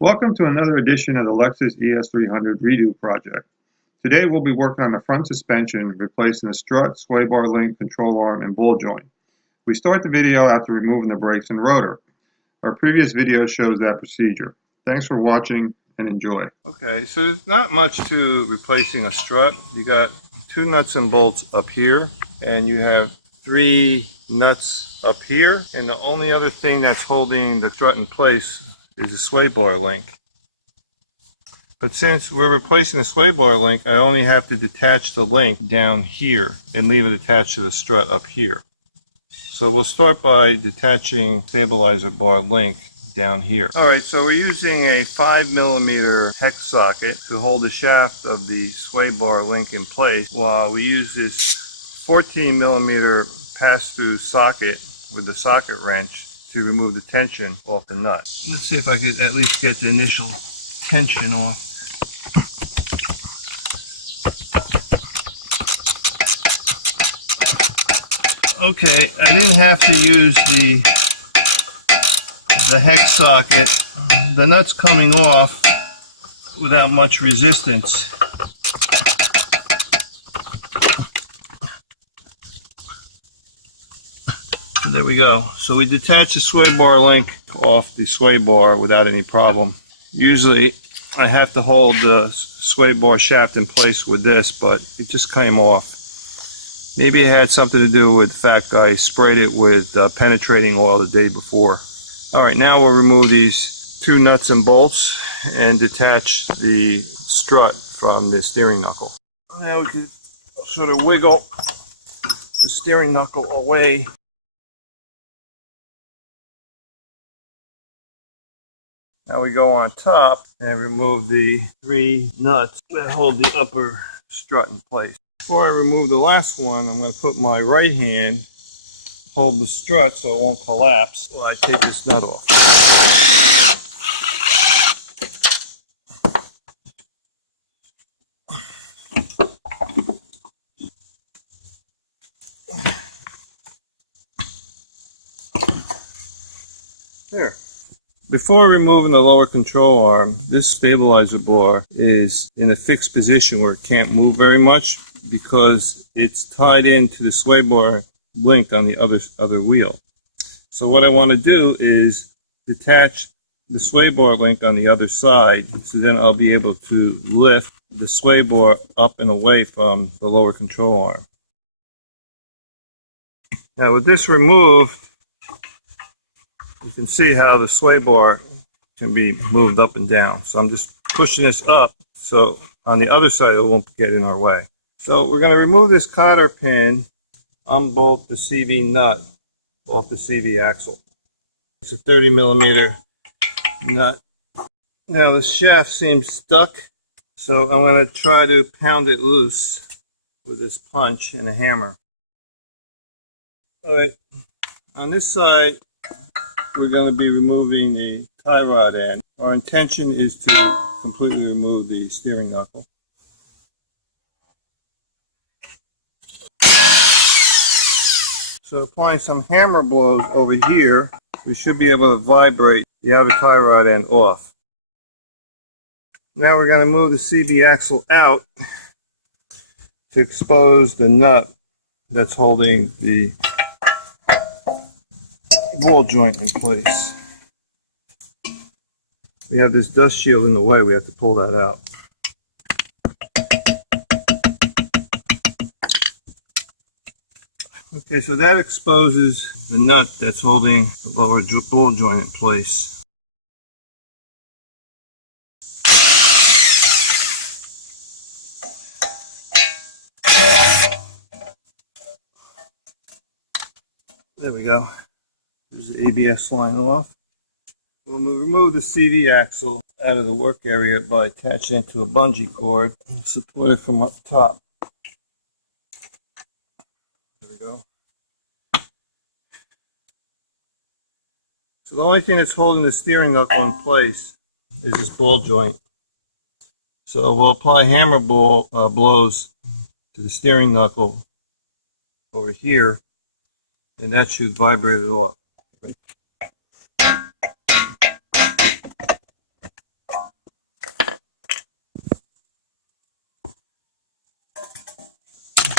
Welcome to another edition of the Lexus ES300 redo project. Today we'll be working on the front suspension, replacing the strut, sway bar link, control arm, and ball joint. We start the video after removing the brakes and rotor. Our previous video shows that procedure. Thanks for watching and enjoy. Okay, so there's not much to replacing a strut. You got 2 nuts and bolts up here, and you have 3 nuts up here, and the only other thing that's holding the strut in place is the sway bar link. But since we're replacing the sway bar link, I only have to detach the link down here and leave it attached to the strut up here. So we'll start by detaching stabilizer bar link down here. Alright, so we're using a 5mm hex socket to hold the shaft of the sway bar link in place while we use this 14mm pass-through socket with the socket wrench to remove the tension off the nut. Let's see if I could at least get the initial tension off. Okay, I didn't have to use the hex socket. The nut's coming off without much resistance. There we go. So we detach the sway bar link off the sway bar without any problem. Usually I have to hold the sway bar shaft in place with this, but it just came off. Maybe it had something to do with the fact I sprayed it with penetrating oil the day before. Alright, now we'll remove these 2 nuts and bolts and detach the strut from the steering knuckle. Now we can sort of wiggle the steering knuckle away. Now we go on top and remove the 3 nuts that hold the upper strut in place. Before I remove the last one, I'm going to put my right hand, hold the strut so it won't collapse while I take this nut off. There. Before removing the lower control arm, this stabilizer bar is in a fixed position where it can't move very much because it's tied into the sway bar link on the other wheel. So what I want to do is detach the sway bar link on the other side, so then I'll be able to lift the sway bar up and away from the lower control arm. Now with this removed, you can see how the sway bar can be moved up and down. So I'm just pushing this up so on the other side it won't get in our way. So we're going to remove this cotter pin, unbolt the CV nut off the CV axle. It's a 30mm nut. Now the shaft seems stuck, so I'm going to try to pound it loose with this punch and a hammer. Alright, on this side we're going to be removing the tie rod end. Our intention is to completely remove the steering knuckle. So applying some hammer blows over here, we should be able to vibrate the outer tie rod end off. Now we're going to move the CV axle out to expose the nut that's holding the ball joint in place. We have this dust shield in the way, we have to pull that out. Okay, so that exposes the nut that's holding the lower ball joint in place. There we go. There's the ABS line off. We'll remove the CV axle out of the work area by attaching it to a bungee cord and support it from up top. There we go. So the only thing that's holding the steering knuckle in place is this ball joint. So we'll apply hammer blows to the steering knuckle over here, and that should vibrate it off.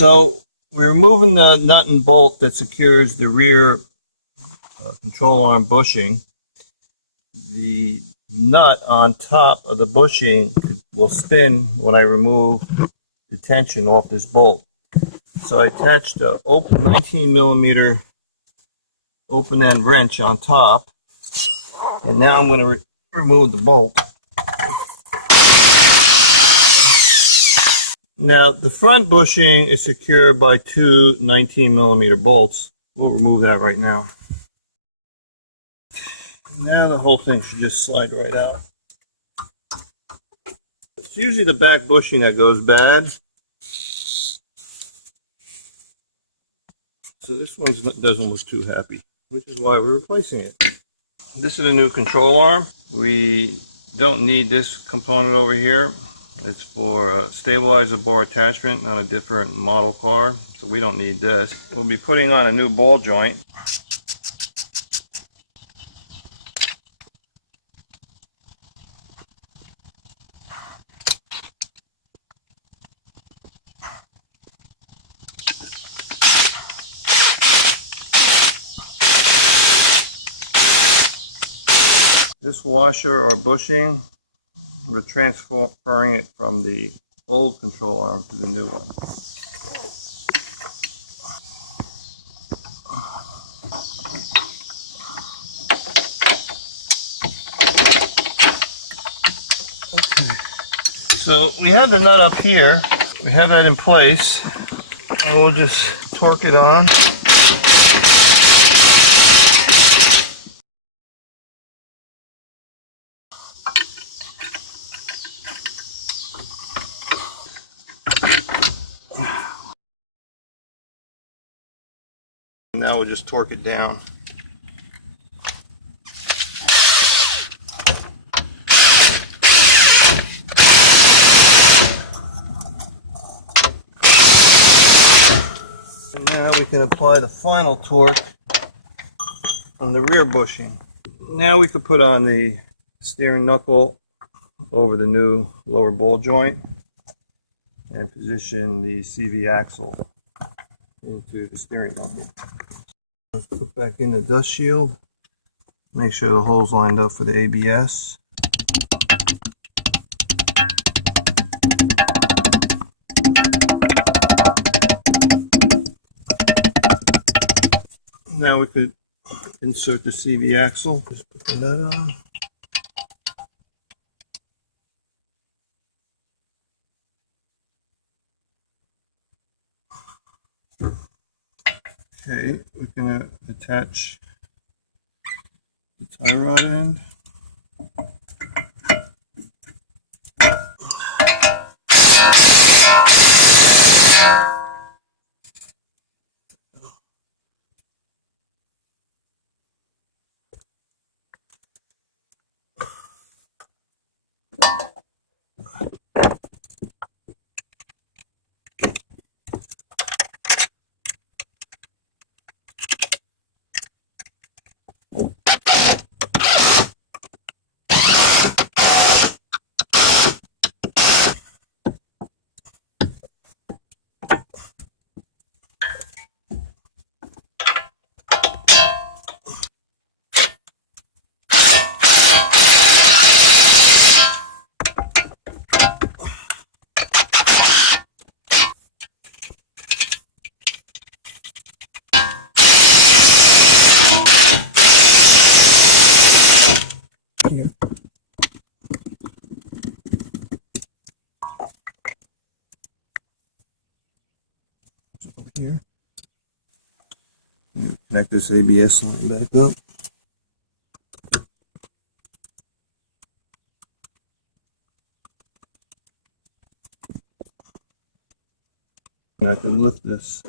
So we're removing the nut and bolt that secures the rear control arm bushing. The nut on top of the bushing will spin when I remove the tension off this bolt. So I attached a 19 millimeter open end wrench on top, and now I'm going to remove the bolt. Now the front bushing is secured by two 19 millimeter bolts. We'll remove that right now. Now the whole thing should just slide right out. It's usually the back bushing that goes bad. So this one doesn't look too happy, which is why we're replacing it. This is a new control arm. We don't need this component over here. It's for a stabilizer bore attachment on a different model car, so we don't need this. We'll be putting on a new ball joint. This washer or bushing, we're transferring it from the old control arm to the new one. Okay. So we have the nut up here. We have that in place, and we'll just torque it on. Now we'll just torque it down. And now we can apply the final torque on the rear bushing. Now we can put on the steering knuckle over the new lower ball joint and position the CV axle into the steering knuckle. Let's put back in the dust shield. Make sure the hole's lined up for the ABS. Now we could insert the CV axle. Just put the nut on. Okay, we're going to attach the tie rod end. Here. Over here. Connect this ABS line back up. I can lift this